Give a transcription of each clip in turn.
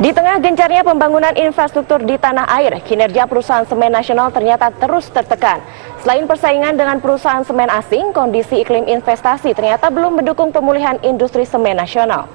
Di tengah gencarnya pembangunan infrastruktur di tanah air, kinerja perusahaan semen nasional ternyata terus tertekan. Selain persaingan dengan perusahaan semen asing, kondisi iklim investasi ternyata belum mendukung pemulihan industri semen nasional.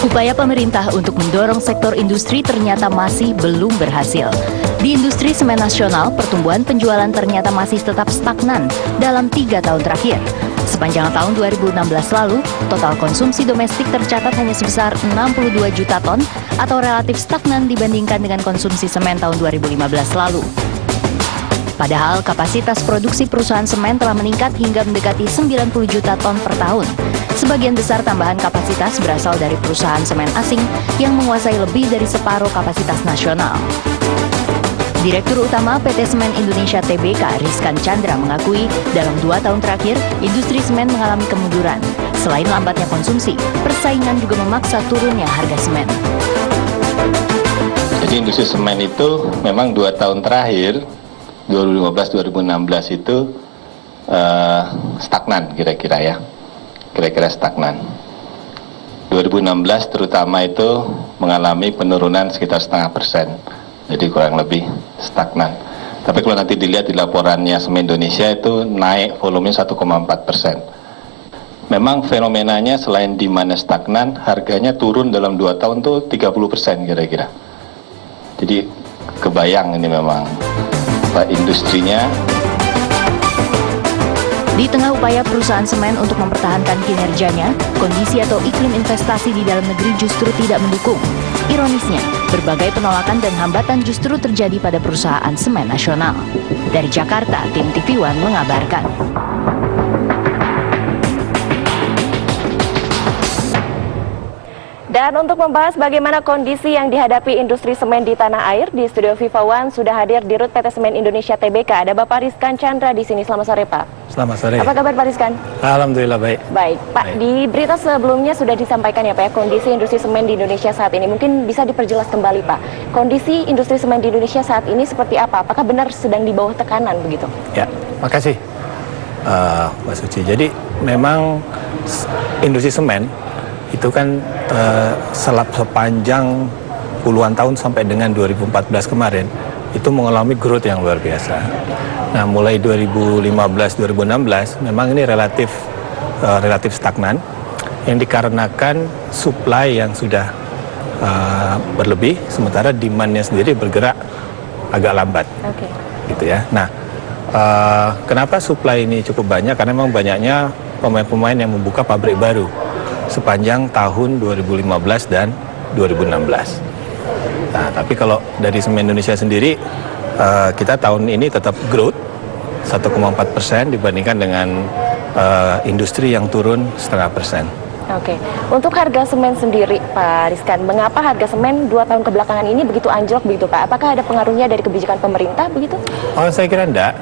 Upaya pemerintah untuk mendorong sektor industri ternyata masih belum berhasil. Di industri semen nasional, pertumbuhan penjualan ternyata masih tetap stagnan dalam 3 tahun terakhir. Sepanjang tahun 2016 lalu, total konsumsi domestik tercatat hanya sebesar 62 juta ton atau relatif stagnan dibandingkan dengan konsumsi semen tahun 2015 lalu. Padahal kapasitas produksi perusahaan semen telah meningkat hingga mendekati 90 juta ton per tahun. Sebagian besar tambahan kapasitas berasal dari perusahaan semen asing yang menguasai lebih dari separuh kapasitas nasional. Direktur Utama PT Semen Indonesia Tbk, Rizkan Chandra mengakui dalam 2 tahun terakhir, industri semen mengalami kemunduran. Selain lambatnya konsumsi, persaingan juga memaksa turunnya harga semen. Jadi industri semen itu memang 2 tahun terakhir, 2015-2016 itu stagnan kira-kira ya. Kira-kira stagnan. 2016 terutama itu mengalami penurunan sekitar 0,5%. Jadi kurang lebih stagnan. Tapi kalau nanti dilihat di laporannya Semen Indonesia itu naik volumenya 1,4%. Memang fenomenanya selain demand stagnan, harganya turun dalam 2 tahun tuh 30% kira-kira. Jadi kebayang ini memang industrinya. Di tengah upaya perusahaan semen untuk mempertahankan kinerjanya, kondisi atau iklim investasi di dalam negeri justru tidak mendukung. Ironisnya, berbagai penolakan dan hambatan justru terjadi pada perusahaan semen nasional. Dari Jakarta, tim TV One mengabarkan. Dan untuk membahas bagaimana kondisi yang dihadapi industri semen di tanah air, di studio Viva One sudah hadir Dirut PT Semen Indonesia Tbk. Ada Bapak Rizkan Chandra di sini. Selamat sore, Pak. Selamat sore. Apa kabar, Pak Rizkan? Alhamdulillah baik. Baik, Pak. Baik. Di berita sebelumnya sudah disampaikan ya, Pak, ya, kondisi industri semen di Indonesia saat ini. Mungkin bisa diperjelas kembali, Pak. Kondisi industri semen di Indonesia saat ini seperti apa? Apakah benar sedang di bawah tekanan begitu? Ya, makasih, Mbak Suci. Jadi memang industri semen itu kan sepanjang puluhan tahun sampai dengan 2014 kemarin itu mengalami growth yang luar biasa. Nah, mulai 2015-2016 memang ini relatif stagnan yang dikarenakan supply yang sudah berlebih, sementara demand-nya sendiri bergerak agak lambat. Okay. Gitu ya. Nah, kenapa supply ini cukup banyak? Karena memang banyaknya pemain-pemain yang membuka pabrik baru sepanjang tahun 2015 dan 2016. Nah, tapi kalau dari Semen Indonesia sendiri, kita tahun ini tetap growth 1,4% dibandingkan dengan industri yang turun 0,5%. Oke, untuk harga semen sendiri, Pak Rizkan, mengapa harga semen 2 tahun kebelakangan ini begitu anjlok begitu, Pak? Apakah ada pengaruhnya dari kebijakan pemerintah begitu? Oh, saya kira enggak.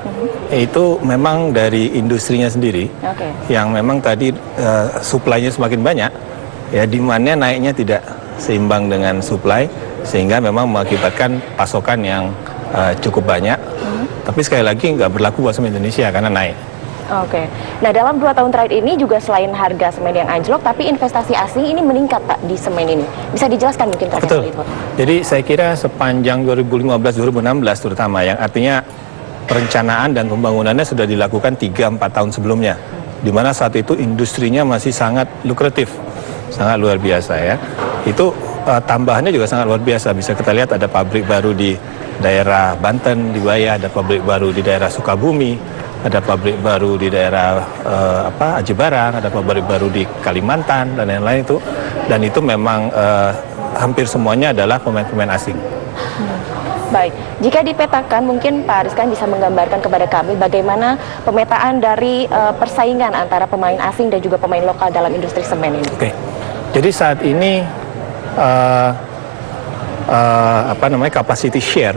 Itu memang dari industrinya sendiri, yang memang tadi supply-nya semakin banyak, ya demand-nya naiknya tidak seimbang dengan supply, sehingga memang mengakibatkan pasokan yang cukup banyak. Tapi sekali lagi nggak berlaku buat semen Indonesia karena naik. Oke. Nah, dalam 2 tahun terakhir ini juga selain harga semen yang anjlok, tapi investasi asing ini meningkat, Pak, di semen ini. Bisa dijelaskan mungkin terkait hal itu? Jadi saya kira sepanjang 2015-2016 terutama, yang artinya perencanaan dan pembangunannya sudah dilakukan 3-4 tahun sebelumnya, di mana saat itu industrinya masih sangat lukratif, sangat luar biasa ya. Itu tambahannya juga sangat luar biasa. Bisa kita lihat ada pabrik baru di daerah Banten, di Waya, ada pabrik baru di daerah Sukabumi, ada pabrik baru di daerah Aji Barang, ada pabrik baru di Kalimantan dan lain-lain itu. Dan itu memang hampir semuanya adalah pemain-pemain asing. Baik, jika dipetakan mungkin Pak Rizkan bisa menggambarkan kepada kami bagaimana pemetaan dari persaingan antara pemain asing dan juga pemain lokal dalam industri semen ini. Oke, jadi saat ini capacity share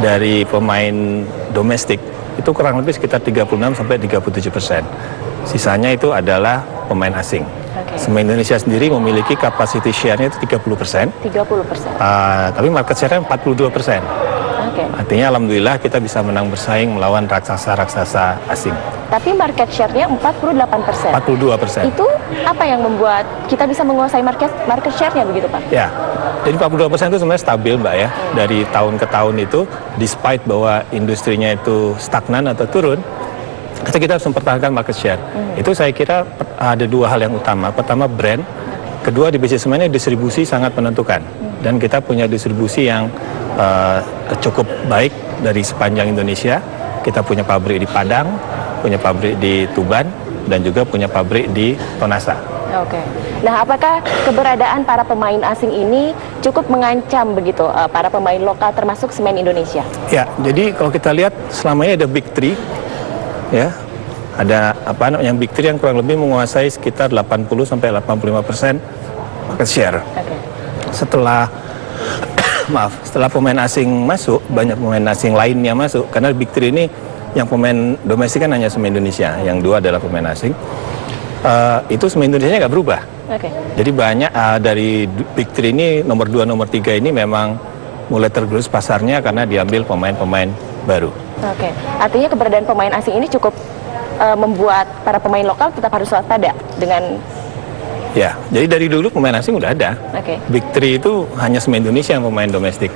dari pemain domestik itu kurang lebih sekitar 36-37%. Sisanya itu adalah pemain asing. Semen Indonesia sendiri memiliki capacity share-nya itu 30%. 30%. Tapi market share-nya 42%. Okay. Artinya alhamdulillah kita bisa menang bersaing melawan raksasa-raksasa asing. tapi market share-nya 48%. 42%. Itu apa yang membuat kita bisa menguasai market share-nya begitu, Pak? Ya, jadi 42% itu sebenarnya stabil, Mbak ya. Dari tahun ke tahun itu, despite bahwa industrinya itu stagnan atau turun, kita harus mempertahankan market share. Itu saya kira ada dua hal yang utama. Pertama, brand. Kedua, di BC Semen distribusi sangat menentukan. Dan kita punya distribusi yang cukup baik dari sepanjang Indonesia. Kita punya pabrik di Padang, punya pabrik di Tuban, dan juga punya pabrik di Tonasa. Oke. Nah, apakah keberadaan para pemain asing ini cukup mengancam begitu para pemain lokal termasuk semen Indonesia? Ya, jadi kalau kita lihat selama ini ada Big Three, ya, ada yang Big Three yang kurang lebih menguasai sekitar 80-85% market share. Oke. Setelah setelah pemain asing masuk, banyak pemain asing lainnya masuk, karena Big Three ini yang pemain domestik kan hanya semen Indonesia, yang dua adalah pemain asing. Itu semen Indonesia nggak berubah. Oke. Jadi banyak dari Big Three ini, nomor 2, nomor 3 ini memang mulai tergerus pasarnya karena diambil pemain-pemain baru. Oke. Artinya keberadaan pemain asing ini cukup membuat para pemain lokal tetap harus waspada dengan. Ya, jadi dari dulu pemain asing udah ada. Oke. Big Three itu hanya semen Indonesia yang pemain domestik.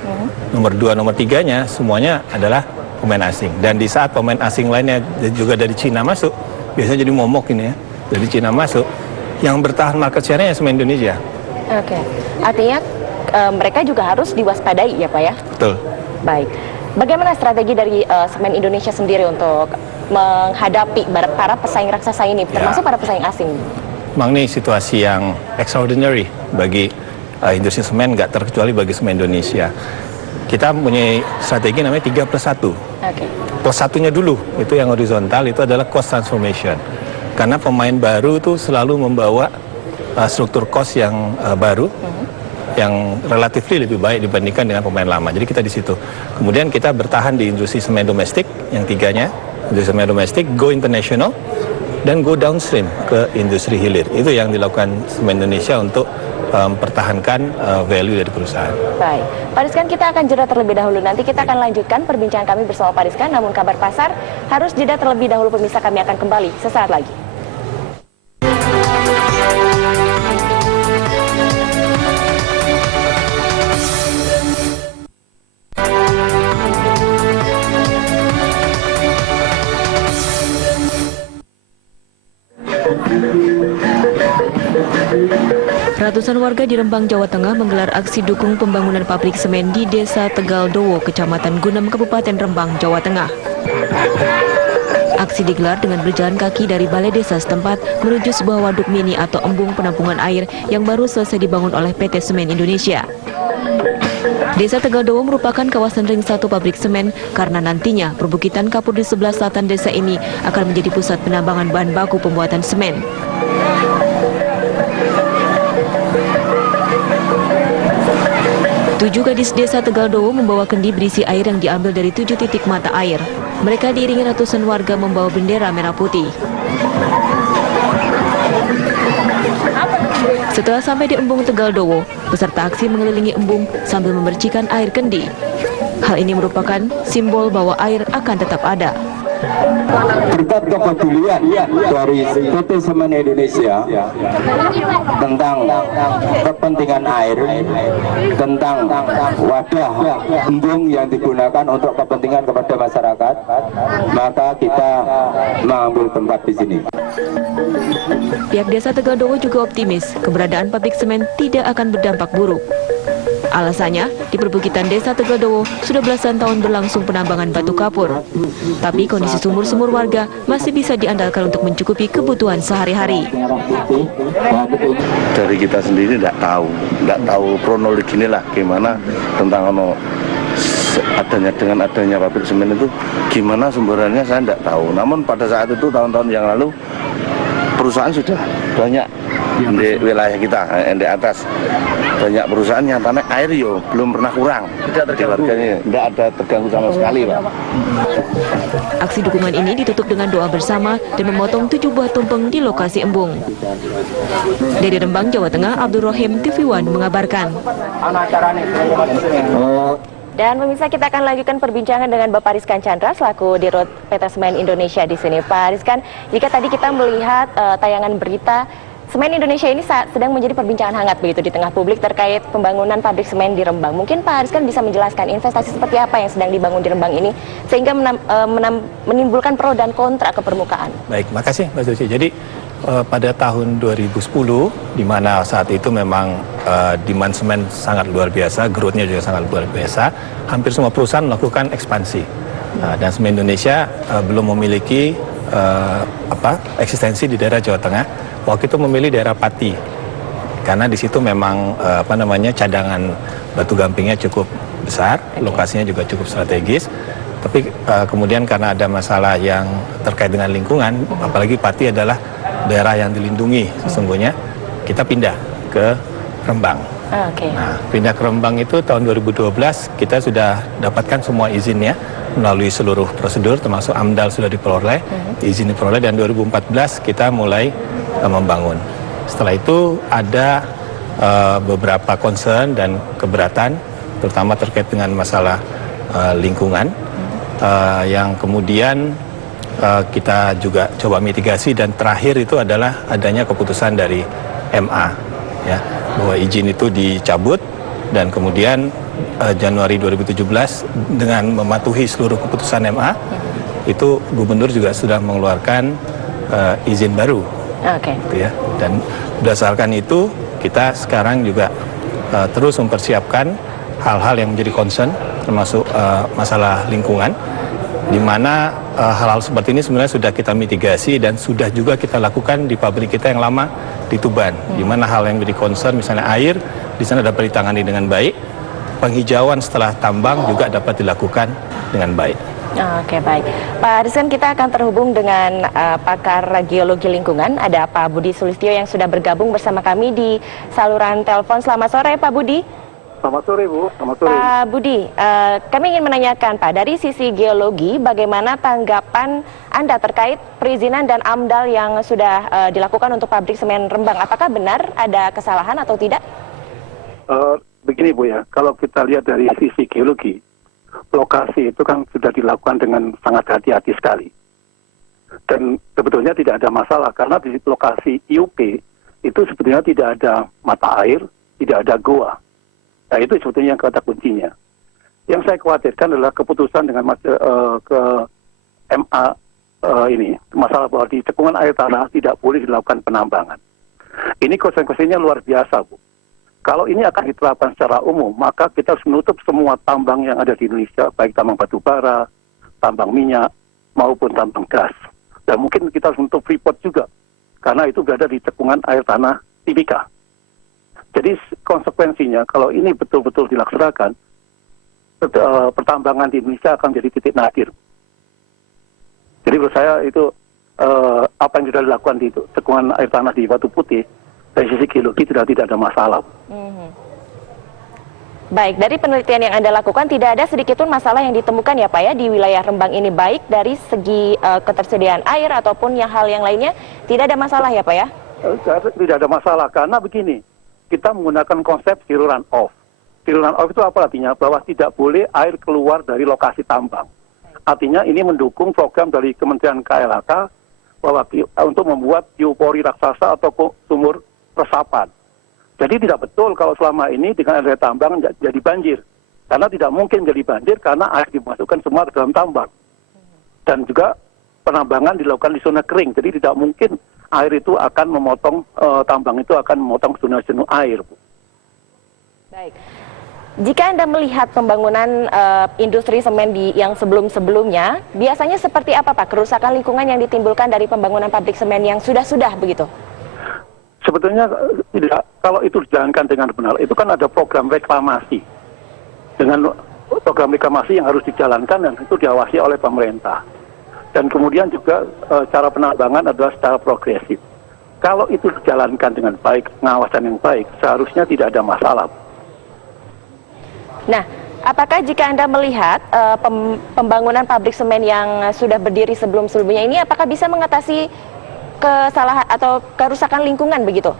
Nomor 2, nomor 3-nya semuanya adalah pemain asing. Dan di saat pemain asing lainnya juga dari Cina masuk, biasanya jadi momok ini ya, dari Cina masuk, yang bertahan market share-nya semen Indonesia. Oke. Artinya mereka juga harus diwaspadai ya Pak ya? Betul. Baik. Bagaimana strategi dari semen Indonesia sendiri untuk menghadapi para pesaing raksasa ini, termasuk para pesaing asing? Memang ini situasi yang extraordinary bagi industri semen, nggak terkecuali bagi semen Indonesia. Kita punya strategi namanya 3+1. Oke. Plus satunya dulu, itu yang horizontal, itu adalah cost transformation. Karena pemain baru itu selalu membawa struktur cost yang baru, yang relatif lebih baik dibandingkan dengan pemain lama. Jadi kita di situ. Kemudian kita bertahan di industri semen domestik, yang tiganya, industri semen domestik, go international, dan go downstream ke industri hilir. Itu yang dilakukan semen Indonesia untuk mempertahankan value dari perusahaan. Baik, Pak Rizkan, kita akan jeda terlebih dahulu. Nanti kita akan lanjutkan perbincangan kami bersama Pak Rizkan. Namun kabar pasar harus jeda terlebih dahulu, pemirsa. Kami akan kembali sesaat lagi. Ratusan warga di Rembang, Jawa Tengah menggelar aksi dukung pembangunan pabrik semen di Desa Tegaldowo, Kecamatan Gunem, Kabupaten Rembang, Jawa Tengah. Aksi digelar dengan berjalan kaki dari balai desa setempat menuju sebuah waduk mini atau embung penampungan air yang baru selesai dibangun oleh PT Semen Indonesia. Desa Tegaldowo merupakan kawasan ring 1 pabrik semen karena nantinya perbukitan kapur di sebelah selatan desa ini akan menjadi pusat penambangan bahan baku pembuatan semen. Tujuh gadis desa Tegaldowo membawa kendi berisi air yang diambil dari 7 titik mata air. Mereka diiringi ratusan warga membawa bendera merah putih. Setelah sampai di embung Tegaldowo, peserta aksi mengelilingi embung sambil memercikan air kendi. Hal ini merupakan simbol bahwa air akan tetap ada. Berkat kepedulian dari PT Semen Indonesia tentang kepentingan air, tentang wadah embung yang digunakan untuk kepentingan kepada masyarakat, maka kita mengambil tempat di sini. Pihak desa Tegaldowo juga optimis keberadaan pabrik semen tidak akan berdampak buruk. Alasannya, di perbukitan desa Tegaldowo sudah belasan tahun berlangsung penambangan batu kapur. Tapi kondisi sumur-sumur warga masih bisa diandalkan untuk mencukupi kebutuhan sehari-hari. Dari kita sendiri tidak tahu kronologinya lah gimana tentang dengan adanya pabrik semen itu, gimana sumberannya saya tidak tahu. Namun pada saat itu tahun-tahun yang lalu perusahaan sudah banyak di wilayah kita, di atas banyak perusahaan yang tanah air belum pernah kurang di warganya, tidak ada terganggu sama sekali, Pak. Aksi dukungan ini ditutup dengan doa bersama dan memotong 7 buah tumpeng di lokasi embung. Dari Rembang, Jawa Tengah, Abdul Rohim, TV One mengabarkan. Dan pemirsa, kita akan lanjutkan perbincangan dengan Bapak Rizkan Chandra selaku Dirut PT Semen Indonesia di sini. Pak Rizkan, jika tadi kita melihat tayangan berita Semen Indonesia ini sedang menjadi perbincangan hangat begitu di tengah publik terkait pembangunan pabrik semen di Rembang. Mungkin Pak Rizkan bisa menjelaskan investasi seperti apa yang sedang dibangun di Rembang ini sehingga menimbulkan pro dan kontra ke permukaan. Baik, makasih Mbak Suci. Jadi pada tahun 2010, di mana saat itu memang demand semen sangat luar biasa, growth-nya juga sangat luar biasa, hampir semua perusahaan melakukan ekspansi. Dan Semen Indonesia belum memiliki eksistensi di daerah Jawa Tengah. Waktu itu memilih daerah Pati, karena di situ memang cadangan batu gampingnya cukup besar, lokasinya juga cukup strategis. Tapi kemudian karena ada masalah yang terkait dengan lingkungan, apalagi Pati adalah daerah yang dilindungi sesungguhnya, kita pindah ke Rembang. Nah, pindah ke Rembang itu tahun 2012 kita sudah dapatkan semua izinnya melalui seluruh prosedur, termasuk AMDAL sudah diperoleh, izin diperoleh, dan 2014 kita mulai membangun. Setelah itu ada beberapa concern dan keberatan, terutama terkait dengan masalah lingkungan, yang kemudian kita juga coba mitigasi, dan terakhir itu adalah adanya keputusan dari MA, ya, bahwa izin itu dicabut, dan kemudian Januari 2017 dengan mematuhi seluruh keputusan MA itu gubernur juga sudah mengeluarkan izin baru, gitu ya. Dan berdasarkan itu kita sekarang juga terus mempersiapkan hal-hal yang menjadi concern, termasuk masalah lingkungan, di mana hal-hal seperti ini sebenarnya sudah kita mitigasi dan sudah juga kita lakukan di pabrik kita yang lama di Tuban, di mana hal yang menjadi concern, misalnya air, di sana dapat ditangani dengan baik, penghijauan setelah tambang juga dapat dilakukan dengan baik. Oke, baik. Pak Rizkan, kita akan terhubung dengan pakar geologi lingkungan, ada Pak Budi Sulistyo yang sudah bergabung bersama kami di saluran telepon. Selamat sore Pak Budi. Selamat sore Bu, selamat sore. Pak Budi, kami ingin menanyakan Pak, dari sisi geologi bagaimana tanggapan Anda terkait perizinan dan AMDAL yang sudah dilakukan untuk pabrik semen Rembang? Apakah benar ada kesalahan atau tidak? Begini Bu ya, kalau kita lihat dari sisi geologi, lokasi itu kan sudah dilakukan dengan sangat hati-hati sekali. Dan sebetulnya tidak ada masalah, karena di lokasi IUP itu sebetulnya tidak ada mata air, tidak ada goa. Nah, itu sebetulnya yang kata kuncinya. Yang saya khawatirkan adalah keputusan dengan ke MA ini, masalah bahwa di cekungan air tanah tidak boleh dilakukan penambangan. Ini konsekuensinya luar biasa, Bu. Kalau ini akan diterapkan secara umum, maka kita harus menutup semua tambang yang ada di Indonesia, baik tambang batu bara, tambang minyak, maupun tambang gas. Dan mungkin kita harus menutup Freeport juga, karena itu berada di cekungan air tanah Timika. Jadi konsekuensinya kalau ini betul-betul dilaksanakan, pertambangan di Indonesia akan jadi titik nadir. Jadi menurut saya itu apa yang sudah dilakukan di cekungan air tanah di Batu Putih, dari sisi geologi tidak ada masalah. Baik, dari penelitian yang Anda lakukan tidak ada sedikit pun masalah yang ditemukan ya Pak ya di wilayah Rembang ini, baik dari segi ketersediaan air ataupun hal yang lainnya, tidak ada masalah ya Pak ya? Tidak ada masalah, karena begini, kita menggunakan konsep zero run off. Zero run off itu apa artinya? Bahwa tidak boleh air keluar dari lokasi tambang. Artinya ini mendukung program dari Kementerian KLHK bahwa untuk membuat geopori raksasa atau sumur resapan. Jadi tidak betul kalau selama ini dengan area tambang jadi banjir. Karena tidak mungkin jadi banjir karena air dimasukkan semua ke dalam tambang. Dan juga penambangan dilakukan di zona kering. Jadi tidak mungkin air itu akan memotong, tambang itu akan memotong zona-zona air, Bu. Baik. Jika Anda melihat pembangunan industri semen yang sebelum-sebelumnya, biasanya seperti apa Pak kerusakan lingkungan yang ditimbulkan dari pembangunan pabrik semen yang sudah-sudah begitu? Sebetulnya tidak, kalau itu dijalankan dengan benar, itu kan ada program reklamasi. Dengan program reklamasi yang harus dijalankan dan itu diawasi oleh pemerintah. Dan kemudian juga cara penambangan adalah secara progresif. Kalau itu dijalankan dengan baik, pengawasan yang baik, seharusnya tidak ada masalah. Nah, apakah jika Anda melihat pembangunan pabrik semen yang sudah berdiri sebelum-sebelumnya ini, apakah bisa mengatasi kesalahan atau kerusakan lingkungan begitu?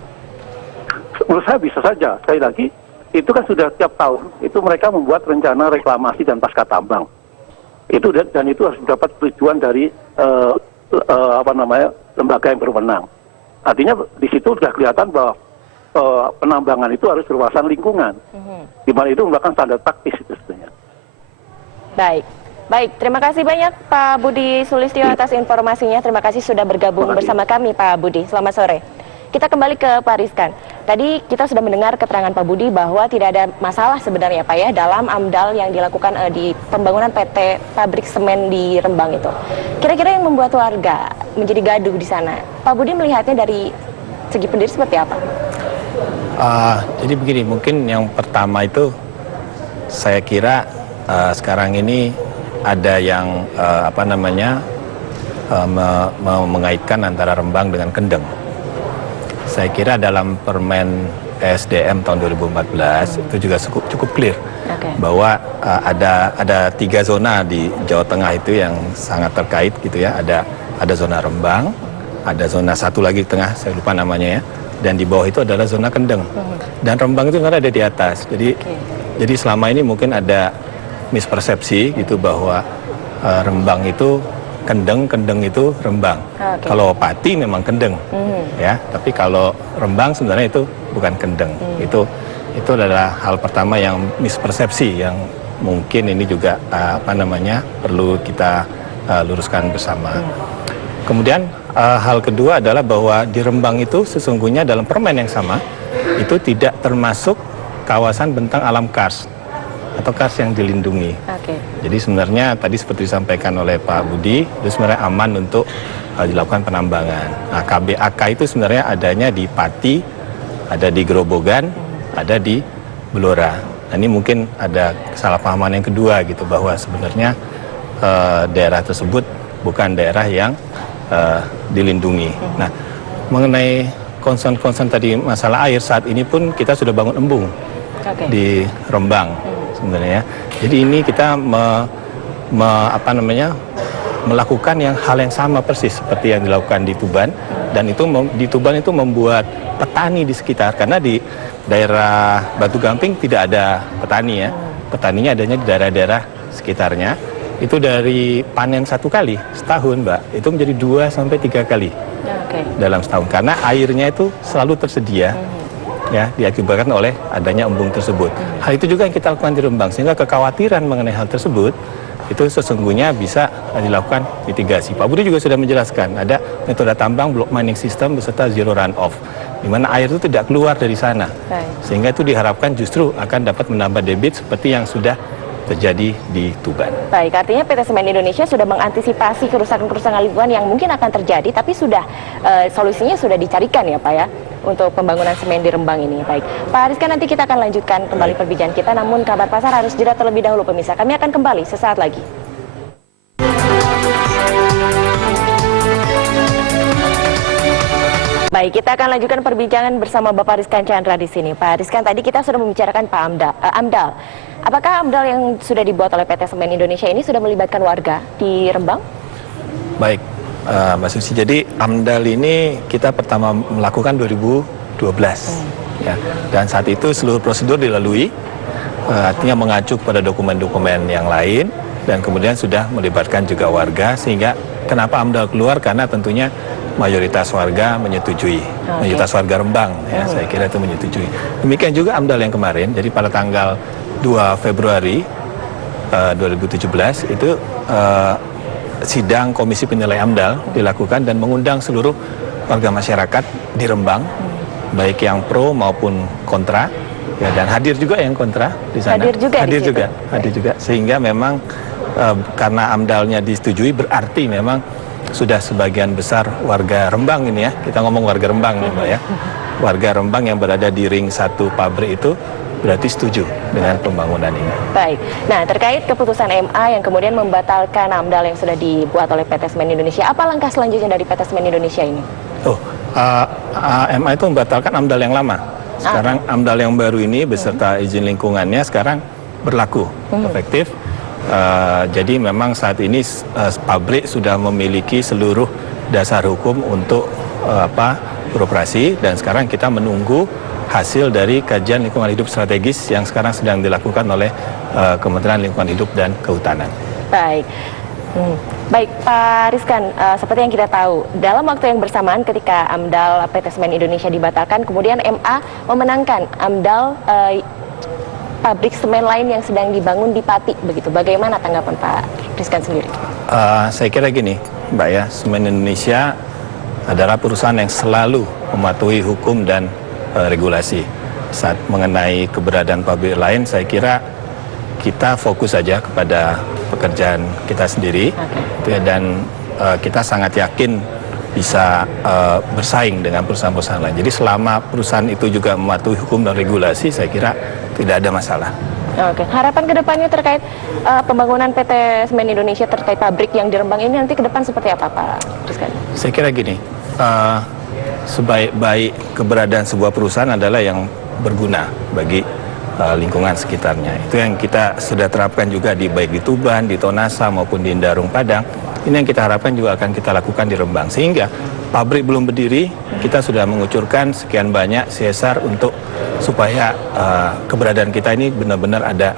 Menurut saya bisa saja. Sekali lagi, itu kan sudah tiap tahun itu mereka membuat rencana reklamasi dan pasca tambang. Itu dan itu harus mendapat persetujuan dari lembaga yang berwenang. Artinya di situ sudah kelihatan bahwa penambangan itu harus berwawasan lingkungan. Di mana itu merupakan standar taktis itu sebenarnya. Baik, terima kasih banyak Pak Budi Sulistyo atas informasinya. Terima kasih sudah bergabung bersama kami Pak Budi. Selamat sore. Kita kembali ke Pak Rizkan. Tadi kita sudah mendengar keterangan Pak Budi bahwa tidak ada masalah sebenarnya Pak ya dalam AMDAL yang dilakukan di pembangunan PT Pabrik Semen di Rembang itu. Kira-kira yang membuat warga menjadi gaduh di sana, Pak Budi melihatnya dari segi pendiri seperti apa? Jadi begini, mungkin yang pertama itu saya kira sekarang ini ada yang mengaitkan antara Rembang dengan Kendeng. Saya kira dalam Permen ESDM tahun 2014 itu juga cukup clear bahwa ada 3 zona di Jawa Tengah itu yang sangat terkait gitu ya. Ada zona Rembang, ada zona satu lagi di tengah, saya lupa namanya ya, dan di bawah itu adalah zona Kendeng. Dan Rembang itu sebenarnya ada di atas. Jadi selama ini mungkin ada mispersepsi gitu bahwa Rembang itu Kendeng, Kendeng itu Rembang. Kalau Pati memang Kendeng, ya. Tapi kalau Rembang sebenarnya itu bukan Kendeng. Itu adalah hal pertama yang mispersepsi yang mungkin ini juga perlu kita luruskan bersama. Kemudian hal kedua adalah bahwa di Rembang itu sesungguhnya dalam permen yang sama itu tidak termasuk kawasan bentang alam kars atau kars yang dilindungi. Jadi sebenarnya tadi seperti disampaikan oleh Pak Budi, itu sebenarnya aman untuk dilakukan penambangan. Nah, KBAK itu sebenarnya adanya di Pati, ada di Grobogan, ada di Blora. Nah, ini mungkin ada kesalahpahaman yang kedua gitu, bahwa sebenarnya daerah tersebut bukan daerah yang dilindungi. Nah, mengenai concern tadi masalah air, saat ini pun kita sudah bangun embung di Rembang sebenarnya. Jadi ini kita melakukan hal yang sama persis seperti yang dilakukan di Tuban, dan itu di Tuban itu membuat petani di sekitar, karena di daerah Batu Gamping tidak ada petani ya. Petaninya adanya di daerah-daerah sekitarnya. Itu dari panen 1 kali setahun, Mbak, itu menjadi 2 sampai 3 kali dalam setahun, karena airnya itu selalu tersedia. Ya, diakibatkan oleh adanya embung tersebut. Hal itu juga yang kita lakukan di Rembang, sehingga kekhawatiran mengenai hal tersebut itu sesungguhnya bisa dilakukan mitigasi. Pak Budi juga sudah menjelaskan ada metode tambang block mining system beserta zero runoff, di mana air itu tidak keluar dari sana, sehingga itu diharapkan justru akan dapat menambah debit seperti yang sudah terjadi di Tuban. Baik, artinya PT Semen Indonesia sudah mengantisipasi kerusakan-kerusakan lingkungan yang mungkin akan terjadi, tapi solusinya sudah dicarikan ya Pak ya, untuk pembangunan semen di Rembang ini. Baik, Pak Rizka, nanti kita akan lanjutkan kembali perbincangan kita, namun kabar pasar harus jeda terlebih dahulu pemirsa. Kami akan kembali sesaat lagi. Baik, kita akan lanjutkan perbincangan bersama Bapak Rizkan Chandra di sini. Pak Rizkan, tadi kita sudah membicarakan Pak AMDAL. Apakah AMDAL yang sudah dibuat oleh PT Semen Indonesia ini sudah melibatkan warga di Rembang? Baik, Mbak Susi. Jadi AMDAL ini kita pertama melakukan 2012, ya. Dan saat itu seluruh prosedur dilalui, artinya mengacu pada dokumen-dokumen yang lain, dan kemudian sudah melibatkan juga warga. Sehingga kenapa AMDAL keluar? Karena tentunya mayoritas warga menyetujui, mayoritas warga Rembang, ya, saya kira itu menyetujui. Demikian juga AMDAL yang kemarin. Jadi pada tanggal 2 Februari 2017 itu sidang Komisi Penilai AMDAL dilakukan dan mengundang seluruh warga masyarakat di Rembang, baik yang pro maupun kontra, ya, dan hadir juga yang kontra di sana. Hadir juga. Sehingga memang karena AMDAL-nya disetujui, berarti memang sudah sebagian besar warga Rembang ini ya, kita ngomong warga Rembang nih Mbak ya, warga Rembang yang berada di ring 1 pabrik itu berarti setuju dengan pembangunan ini. Baik, nah terkait keputusan MA yang kemudian membatalkan AMDAL yang sudah dibuat oleh PT Semen Indonesia, apa langkah selanjutnya dari PT Semen Indonesia ini? MA itu membatalkan AMDAL yang lama. Sekarang AMDAL yang baru ini beserta izin lingkungannya sekarang berlaku efektif. Jadi memang saat ini pabrik sudah memiliki seluruh dasar hukum untuk beroperasi dan sekarang kita menunggu hasil dari kajian lingkungan hidup strategis yang sekarang sedang dilakukan oleh Kementerian Lingkungan Hidup dan Kehutanan. Baik. Baik, Pak Rizkan, seperti yang kita tahu, dalam waktu yang bersamaan ketika AMDAL PT Semen Indonesia dibatalkan, kemudian MA memenangkan AMDAL pabrik semen lain yang sedang dibangun di Pati, begitu. Bagaimana tanggapan Pak Rizkan sendiri? Saya kira gini, Mbak ya, Semen Indonesia adalah perusahaan yang selalu mematuhi hukum dan regulasi. Saat mengenai keberadaan pabrik lain, saya kira kita fokus saja kepada pekerjaan kita sendiri, dan kita sangat yakin bisa bersaing dengan perusahaan-perusahaan lain. Jadi selama perusahaan itu juga mematuhi hukum dan regulasi, saya kira tidak ada masalah. Oke, harapan kedepannya terkait pembangunan PT Semen Indonesia terkait pabrik yang di Rembang ini nanti ke depan seperti apa, Pak Rizkan? Saya kira gini, sebaik-baik keberadaan sebuah perusahaan adalah yang berguna bagi lingkungan sekitarnya. Itu yang kita sudah terapkan juga baik di Tuban, di Tonasa maupun di Indarung Padang. Ini yang kita harapkan juga akan kita lakukan di Rembang. Sehingga pabrik belum berdiri, kita sudah mengucurkan sekian banyak CSR untuk supaya keberadaan kita ini benar-benar ada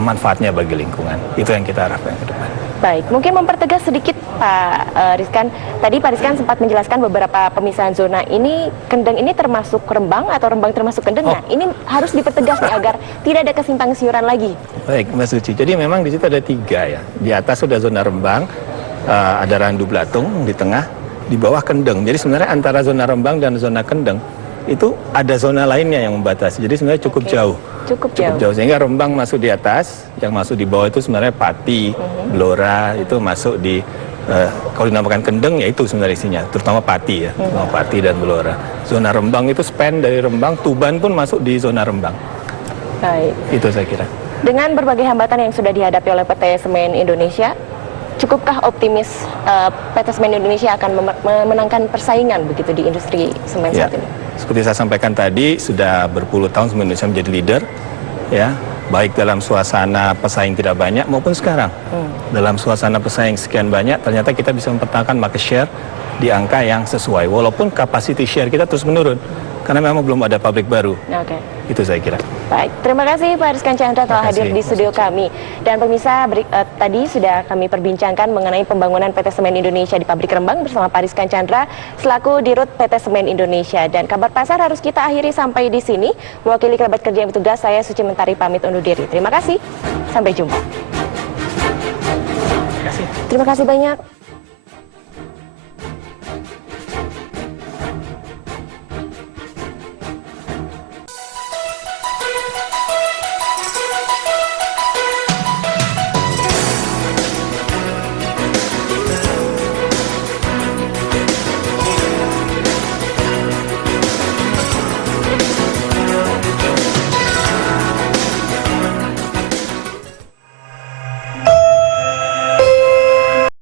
manfaatnya bagi lingkungan. Itu yang kita harapkan ke depan. Baik, mungkin mempertegas sedikit Pak Rizkan. Tadi Pak Rizkan sempat menjelaskan beberapa pemisahan zona ini. Kendeng ini termasuk Rembang atau Rembang termasuk Kendeng? Nah, ini harus dipertegas nih agar tidak ada kesimpang siuran lagi. Baik, Mbak Suci. Jadi memang di situ ada 3 ya. Di atas sudah zona Rembang, ada Randu Blatung di tengah, di bawah Kendeng. Jadi sebenarnya antara zona Rembang dan zona Kendeng itu ada zona lainnya yang membatasi. Jadi sebenarnya cukup jauh. Cukup jauh. Sehingga Rembang masuk di atas, yang masuk di bawah itu sebenarnya Pati, Blora, itu masuk di kalau dinamakan Kendeng ya itu sebenarnya isinya, terutama Pati ya, Pati dan Blora. Zona Rembang itu span dari Rembang, Tuban pun masuk di zona Rembang. Baik. Itu saya kira. Dengan berbagai hambatan yang sudah dihadapi oleh PT Semen Indonesia, cukupkah optimis PT Semen Indonesia akan memenangkan persaingan begitu di industri semen saat ini? Seperti saya sampaikan tadi, sudah berpuluh tahun Semen Indonesia menjadi leader, ya, baik dalam suasana pesaing tidak banyak maupun sekarang. Dalam suasana pesaing sekian banyak, ternyata kita bisa mempertahankan market share di angka yang sesuai, walaupun capacity share kita terus menurun, karena memang belum ada pabrik baru. Itu saya kira. Baik, terima kasih Pak Rizkan Chandra telah hadir di studio kami. Dan pemirsa, tadi sudah kami perbincangkan mengenai pembangunan PT Semen Indonesia di pabrik Rembang bersama Pak Rizkan Chandra selaku Dirut PT Semen Indonesia. Dan kabar pasar harus kita akhiri sampai di sini. Mewakili kerabat kerja yang bertugas, saya Suci Mentari pamit undur diri. Terima kasih, sampai jumpa. Terima kasih banyak.